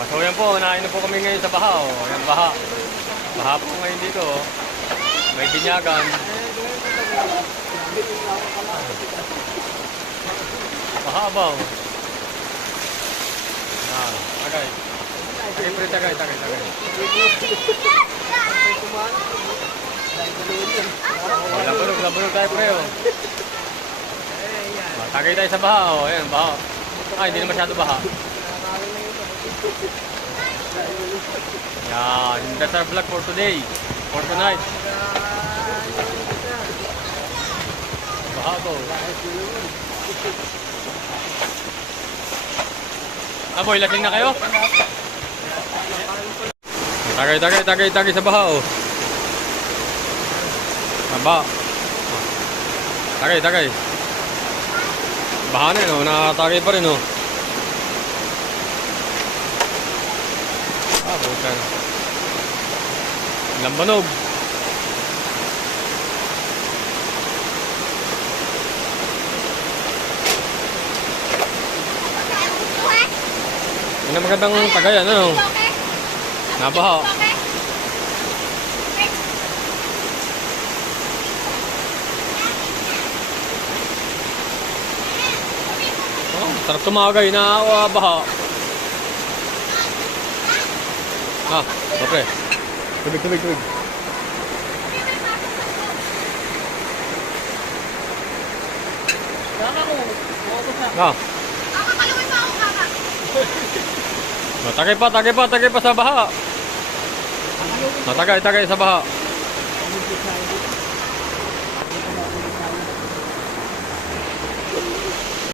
So yan po, nainom po kami ngayon sa baha. Oh. Yan, baha. Baha po ngayon dito. Oh. May binyagan. Baha ba? Oh. Yan, tagay. Tagay pre, tagay. Labulog tayo pre. Oh. Tagay tayo sa baha. Oh. Ayan, baha. Ay, hindi na masyado baha. Yan, that's our vlog for today. For tonight. Baha po. Boy, lasing na kayo? Tagay sa baha oh. Baha. Tagay. Baha na yun oh, nakatagay pa rin oh. Bukan. Lambanog. Ano magandang tagayan, ano? Nabaha. Oh, sarap tumagay na baha. Ah, okay. Tubig. Ah. Kakakalawin pa ako, kaka. Tagay pa sa baha. Tagay sa baha.